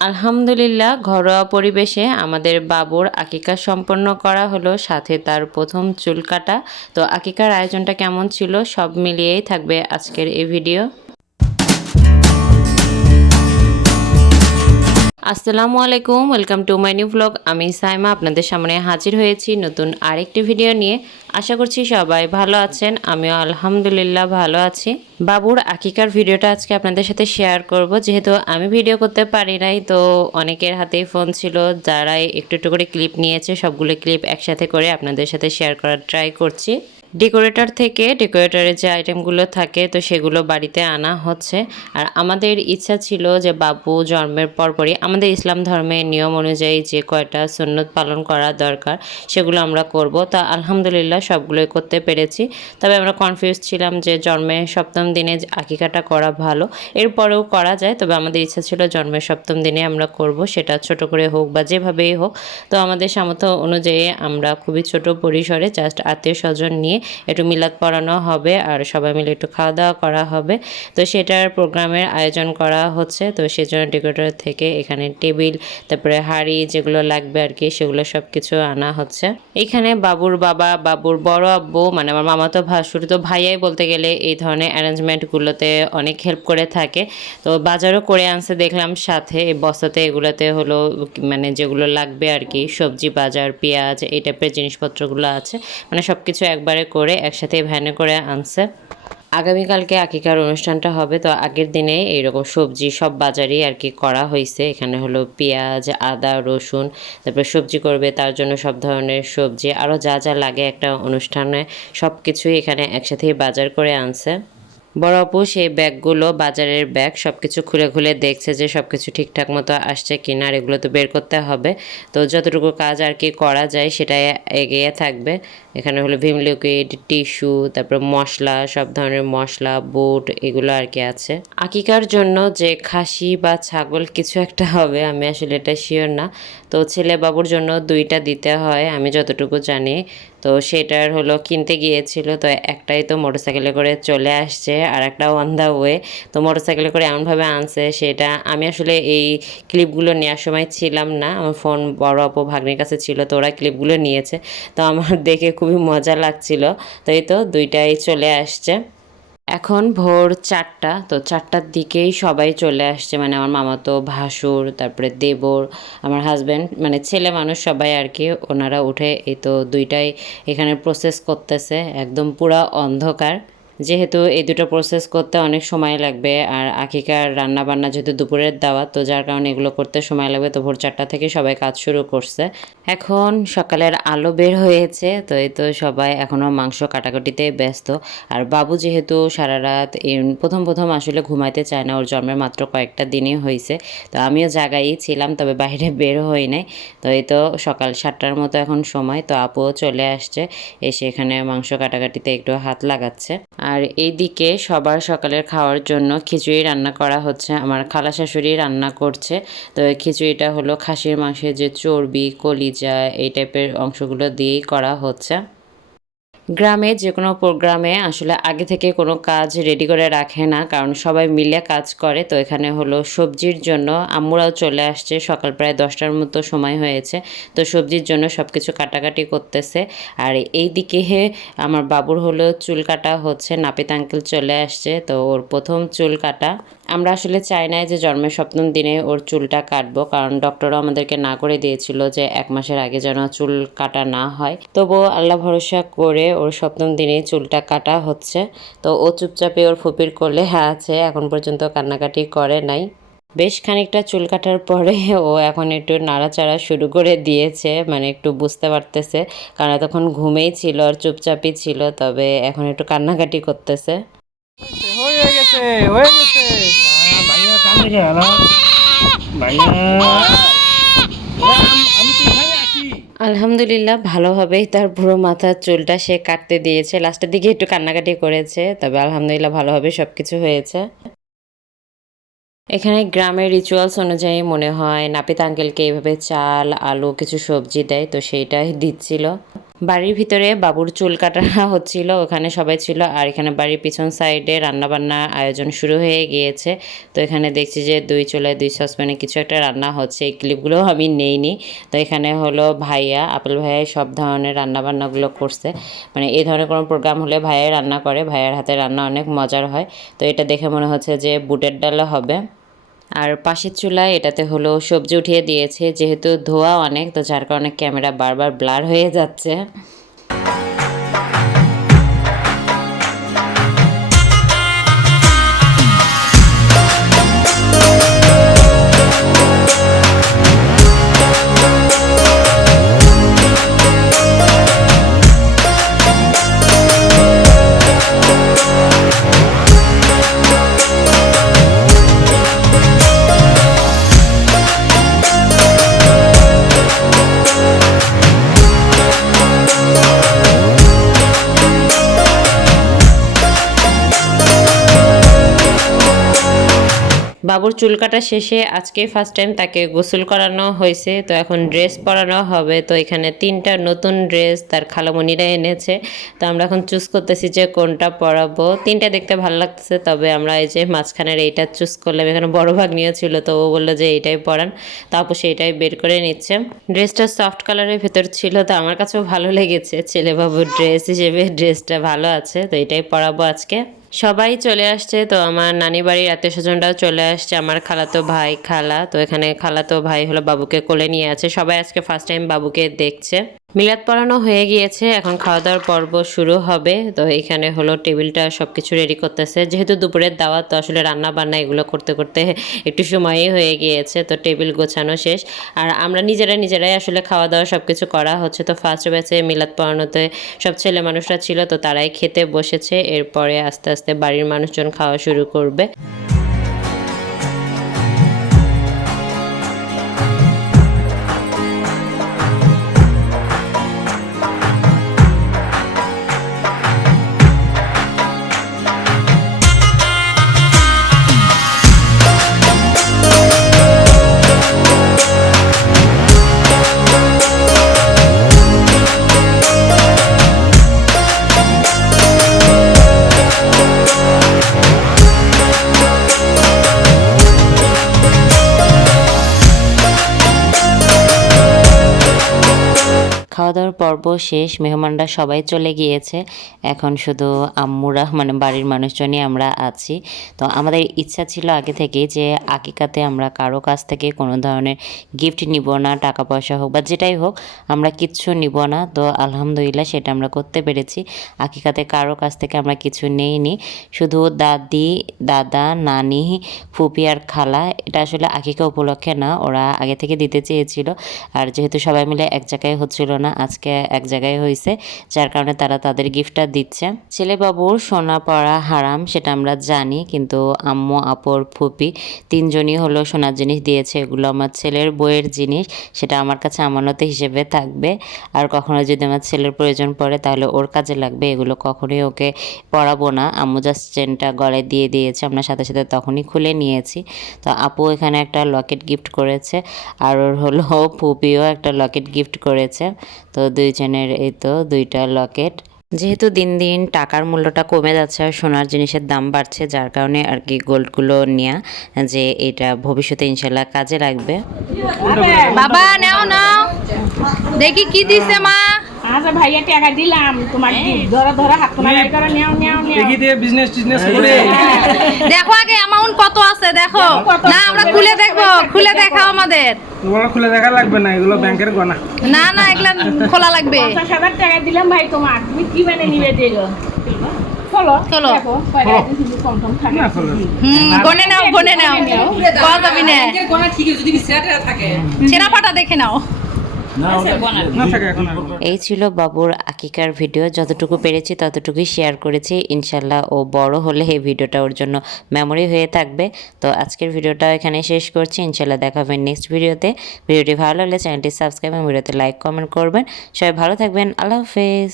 আলহামদুলিল্লাহ, ঘরোয়া পরিবেশে আমাদের বাবুর আকিকা সম্পন্ন করা হলো, সাথে তার প্রথম চুল কাটা। তো আকিকার আয়োজনটা কেমন ছিল? সব মিলিয়েই থাকবে আজকের এই ভিডিও। আসসালামু আলাইকুম, welcome to my new blog. আমি সাইমা, আপনাদের সামনে হাজির হয়েছি নতুন আরেকটি ভিডিও নিয়ে। আশা করছি সবাই ভালো আছেন, আমিও আলহামদুলিল্লাহ ভালো আছি। বাবুর আকিকার ভিডিওটা আজকে আপনাদের সাথে শেয়ার করব। যেহেতু আমি ভিডিও করতে পারি নাই, তো অনেকের হাতেই ফোন ছিল, যারাই একটু একটু করে ক্লিপ নিয়েছে, সবগুলো ক্লিপ একসাথে করে আপনাদের সাথে শেয়ার করার ট্রাই করছি। ডেকোরেটর থেকে ডেকোরেটরের যে আইটেমগুলো থাকে, তো সেগুলো বাড়িতে আনা হচ্ছে। আর আমাদের ইচ্ছা ছিল যে বাবু জন্মের পরপরই আমাদের ইসলাম ধর্মের নিয়ম অনুযায়ী যে কয়টা সুন্নত পালন করা দরকার, সেগুলো আমরা করব। তা আলহামদুলিল্লাহ সবগুলোই করতে পেরেছি। তবে আমরা কনফিউজ ছিলাম যে জন্মের সপ্তম দিনে আকিকাটা করা ভালো। এরপরেও করা যায়, তবে আমাদের ইচ্ছা ছিল জন্মের সপ্তম দিনে আমরা করব, সেটা ছোট করে হোক বা যেভাবেই হোক। তো আমাদের সামর্থ্য অনুযায়ী আমরা খুবই ছোট পরিসরে জাস্ট আত্মীয় স্বজন নিয়ে একটু মিলাদ পড়ানো হবে আর সবাই মিলে একটু খাওয়া দাওয়া করা হবে। তো সেটার প্রোগ্রামের আয়োজন করা হচ্ছে। তো সেজন্য ডেকোরেটর থেকে এখানে টেবিল, তারপরে হাড়ি যেগুলো লাগবে আর কি, সেগুলো সব কিছু আনা হচ্ছে। এখানে বাবুর বাবা, বাবুর বড় আব্বু মানে আমার মামা তো ভাসুর, তো ভাইয়াই বলতে গেলে এই ধরনের অ্যারেঞ্জমেন্টগুলোতে অনেক হেল্প করে থাকে। তো বাজারও করে আনছে দেখলাম সাথে, এই বস্তাতে এগুলোতে হলো মানে যেগুলো লাগবে আর কি, সবজি, বাজার, পেঁয়াজ, এই টাইপের জিনিসপত্রগুলো আছে। মানে সব কিছু একবারে করে একসাথে ভ্যানে করে আনছে। আগামীকালকে আকিকার অনুষ্ঠানটা হবে, তো আগের দিনে এইরকম সবজি সব বাজারই আর কি করা হয়েছে। এখানে হলো পেঁয়াজ, আদা, রসুন, তারপরে সবজি করবে, তার জন্য সব ধরনের সবজি আরও যা যা লাগে একটা অনুষ্ঠানে সব কিছুই এখানে একসাথেই বাজার করে আনছে। বড় সেই ব্যাগগুলো, বাজারের ব্যাগ সব কিছু খুলে খুলে দেখছে যে সব কিছু ঠিকঠাক মতো আসছে কিনা আর এগুলো তো বের করতে হবে। তো যতটুকু কাজ আর কি করা যায় সেটাই এগিয়ে থাকবে। এখানে হলো ভিম লিকুইড টিস্যু তারপর মশলা, সব ধরনের মশলা, বুট এগুলো আর কি আছে। আকিকার জন্য যে খাসি বা ছাগল কিছু একটা হবে, আমি আসলে এটা শিওর না। তো ছেলে বাবুর জন্য দুইটা দিতে হয়, আমি যতটুকু জানি। তো সেটার হলো কিনতে গিয়েছিল, তো একটাই তো মোটরসাইকেলে করে চলে আসছে আর একটা অন দ্য ওয়ে তো মোটরসাইকেলে করে এমনভাবে আনছে সেটা আমি আসলে এই ক্লিপগুলো নেওয়ার সময় ছিলাম না, আমার ফোন বড় অপ ভাগ্নের কাছে ছিল, তো ওরা ক্লিপগুলো নিয়েছে। তো আমার দেখে খুবই মজা লাগছিল। তো এই তো দুইটাই চলে আসছে। এখন ভোর চারটা, তো চারটার দিকেই সবাই চলে আসছে। মানে আমার মামাতো, ভাসুর, তারপরে দেবর, আমার হাজব্যান্ড মানে ছেলে মানুষ সবাই আর কি, ওনারা উঠে এই তো দুইটাই এখানে প্রসেস করতেছে। একদম পুরা অন্ধকার। যেহেতু এই দুটো প্রসেস করতে অনেক সময় লাগবে আর আকিকার রান্না বান্না যেহেতু দুপুরের দাওয়াত, তো যার কারণে এগুলো করতে সময় লাগবে। তো ভোর চারটা থেকে সবাই কাজ শুরু করছে। এখন সকালের আলো বের হয়েছে, তো এই তো সবাই এখনও মাংস কাটাকুটিতে ব্যস্ত। আর বাবু যেহেতু সারা রাত প্রথম প্রথম আসলে ঘুমাইতে চায় না, ওর জন্মের মাত্র কয়েকটা দিনই হয়েছে। তো আমিও জায়গায় ছিলাম, তবে বাইরে বের হই নাই। তো এই তো সকাল সাতটার মতো এখন সময়, তো আপুও চলে আসছে। এসে এখানে মাংস কাটাকাটিতে একটু হাত লাগাচ্ছে। আর এইদিকে সবার সকালের খাওয়ার জন্য খিচুড়ি রান্না করা হচ্ছে। আমার খালা শাশুড়ি রান্না করছে। তো খিচুড়িটা হলো খাসির মাংসের যে চর্বি, কলিজা, এই টাইপের অংশগুলো দিয়েই করা হচ্ছে। গ্রামে, যে কোনো প্রোগ্রামে আসলে আগে থেকে কোনো কাজ রেডি করে রাখে না, কারণ সবাই মিলে কাজ করে। তো এখানে হলো সবজির জন্য আম্মুরাও চলে আসছে, সকাল প্রায় দশটার মতো সময় হয়েছে। তো সবজির জন্য সব কিছু কাটাকাটি করতেছে। আর এই দিকে হে আমার বাবুর হলো চুল কাটা হচ্ছে, নাপিত আঙ্কেল চলে আসছে। তো ওর প্রথম চুল কাটা। আমরা আসলে চাই না যে জন্মের সপ্তম দিনে ওর চুলটা কাটবো, কারণ ডক্টরও আমাদেরকে না করে দিয়েছিল যে এক মাসের আগে যেন চুল কাটা না হয়। তবুও আল্লাহ ভরসা করে ওর সপ্তম দিনে চুলটা কাটা হচ্ছে। তো ও চুপচাপে ওর ফুপির কোলে আছে এখন পর্যন্ত কান্নাকাটি করে নাই। বেশ খানিকটা চুল কাটার পরে ও এখন একটু নাড়াচাড়া শুরু করে দিয়েছে মানে একটু বুঝতে পারতেছে। কারণ তখন ঘুমেই ছিল আর চুপচাপই ছিল তবে এখন একটু কান্নাকাটি করতেছে। হয়ে গেছে হয়ে ভাইয়া ভাইয়া আলহামদুলিল্লাহ ভালোভাবেই তার পুরো মাথার চুলটা সে কাটতে দিয়েছে। লাস্টের দিকে একটু কান্নাকাটি করেছে, তবে আলহামদুলিল্লাহ ভালোভাবে সব কিছু হয়েছে। এখানে গ্রামের রিচুয়ালস অনুযায়ী মনে হয়, নাপিত আঙ্কেলকে এইভাবে চাল, আলু, কিছু সবজি দেয়, তো সেইটাই দিচ্ছিল। বাড়ির ভিতরে বাবুর চুল কাটা হচ্ছিল, ওখানে সবাই ছিল, আর এখানে বাড়ির পিছন সাইডে রান্নাবান্নার আয়োজন শুরু হয়ে গিয়েছে। তো এখানে দেখছি যে দুই চুলায় দুই সসপ্যানে কিছু একটা রান্না হচ্ছে, এই ক্লিপগুলো আমি নেইনি। তো এখানে হলো ভাইয়া, আপেল ভাইয়া সব ধরনের রান্নাবান্নাগুলো করছে। মানে এই ধরনের কোনো প্রোগ্রাম হলে ভাইয়াই রান্না করে, ভাইয়ার হাতে রান্না অনেক মজার হয়। তো এটা দেখে মনে হচ্ছে যে বুটের ডালা হবে। আর পাশের চুলায় এটাতে হলো সবজি উঠিয়ে দিয়েছে, যেহেতু ধোয়া অনেক, তো যার কারণে ক্যামেরা বারবার ব্লার হয়ে যাচ্ছে। বাবুর চুল কাটা শেষে আজকে ফার্স্ট টাইম তাকে গোসল করানো হয়েছে, তো এখন ড্রেস পরানো হবে, তো এখানে তিনটা নতুন ড্রেস তার খালামণিরা এনেছে, তো আমরা এখন চুজ করতেছি যে কোনটা পরাবো। তিনটা দেখতে ভালো লাগতেছে, তবে আমরা এই যে মাঝখানের এইটা চুজ করলাম, এখানে বড় ভাগ নিয়ে ছিল, তো ও বলল যে এইটাই পরান, তো আপু সেইটাই বের করে নিচ্ছে। ড্রেসটা সফট কালারের ভেতর ছিল, তো আমার কাছেও ভালো লেগেছে ছেলে বাবুর ড্রেস হিসেবে ড্রেসটা ভালো আছে, তো এটাই পরাবো আজকে। সবাই চলে আসছে, তো আমার নানি বাড়ির আত্মীয় স্বজনরাও চলে আসছে, আমার খালাতো ভাই খালা, তো এখানে খালাতো ভাই হলো বাবুকে কোলে নিয়ে আছে, সবাই আজকে ফার্স্ট টাইম বাবুকে দেখছে। মিলাদ পড়ানো হয়ে গিয়েছে, এখন খাওয়া দাওয়ার পর্ব শুরু হবে। তো এখানে হলো টেবিলটা সব কিছু রেডি করতেছে। যেহেতু দুপুরের দাওয়াত, তো আসলে রান্না বান্না এগুলো করতে করতে একটু সময়ই হয়ে গিয়েছে। তো টেবিল গোছানো শেষ। আর আমরা নিজেরা নিজেরাই আসলে খাওয়া দাওয়া সব কিছু করা হচ্ছে। তো ফার্স্ট ব্যাচে মিলাদ পড়ানোতে সব ছেলে মানুষরা ছিল, তো তারাই খেতে বসেছে। এরপরে আস্তে আস্তে বাড়ির মানুষজন খাওয়া শুরু করবে। পর্ব শেষ, মেহমানরা সবাই চলে গিয়েছে। এখন শুধু আম্মুরা মানে বাড়ির মানুষজনই আমরা আছি। তো আমাদের ইচ্ছা ছিল আগে থেকে যে আকিকাতে আমরা কারও কাছ থেকে কোনো ধরনের গিফট নিব না, টাকা পয়সা হোক বা যেটাই হোক, আমরা কিচ্ছু নিব না। তো আলহামদুলিল্লাহ সেটা আমরা করতে পেরেছি। আকিকাতে কারও কাছ থেকে আমরা কিছু নেইনি। শুধু দাদি, দাদা, নানি, ফুপি আর খালা, এটা আসলে আকিকা উপলক্ষে না, ওরা আগে থেকে দিতে চেয়েছিল। আর যেহেতু সবাই মিলে এক জায়গায় হচ্ছিল না, আজকে এক জায়গায় হয়েছে, যার কারণে তারা তাদের গিফটটা দিচ্ছে। ছেলে বাবুর সোনা পড়া হারাম সেটা আমরা জানি, কিন্তু আম্মু আপর ফুপি তিনজনই হলো সোনার জিনিস দিয়েছে। এগুলো আমার ছেলের বইয়ের জিনিস, সেটা আমার কাছে আমানতে হিসেবে থাকবে। আর কখনো যদি আমার ছেলের প্রয়োজন পড়ে, তাহলে ওর কাজে লাগবে। এগুলো কখনোই ওকে পড়াবো না। আম্মু জাস্ট চেনটা গলায় দিয়ে দিয়েছে, আমরা সাথে সাথে তখনই খুলে নিয়েছি। তো আপু এখানে একটা লকেট গিফট করেছে, আর ওর হলো ফুপিও একটা লকেট গিফট করেছে। তো দুইজনের এই তো দুইটা লকেট। যেহেতু দিন দিন টাকার মূল্যটা কমে যাচ্ছে আর সোনার জিনিসের দাম বাড়ছে যার কারণে আর কি গোল্ডগুলো নেওয়া যে এটা ভবিষ্যতে ইনশাল্লাহ কাজে লাগবে। বাবা নাও নাও। দেখি কি দিছে মা। আচ্ছা ভাইয়া টাকা দিলাম। তোমার ধরো ধরো হাত তোমার করে নেও নেও নেও। দেখি দিয়ে বিজনেস টিজনেস করে দেখো আগে অ্যামাউন্ট কত আছে দেখো। না আমরা খুলে দেখব খুলে দেখাও আমাদের। তোমার খুলে দেখা লাগবে না এগুলো ব্যাংকের গনা না না এগুলো খোলা লাগবে। পঞ্চাশ হাজার টাকা দিলাম ভাই তোমার। তুমি কি মানে নিবে গনে নাও গনে এই ছিল বাবুর আকিকার ভিডিও। যতটুকু পেরেছি ততটুকুই শেয়ার করেছি। ইনশাল্লাহ ও বড় হলে এই ভিডিওটা ওর জন্য মেমোরি হয়ে থাকবে। তো আজকের ভিডিওটা এখানে শেষ করছি। ইনশাল্লাহ দেখা হবে নেক্সট ভিডিওতে। ভিডিওটি ভালো লাগলে চ্যানেলটি সাবস্ক্রাইব এবং ভিডিওতে লাইক কমেন্ট করবেন। সবাই ভালো থাকবেন। আল্লাহ হাফেজ।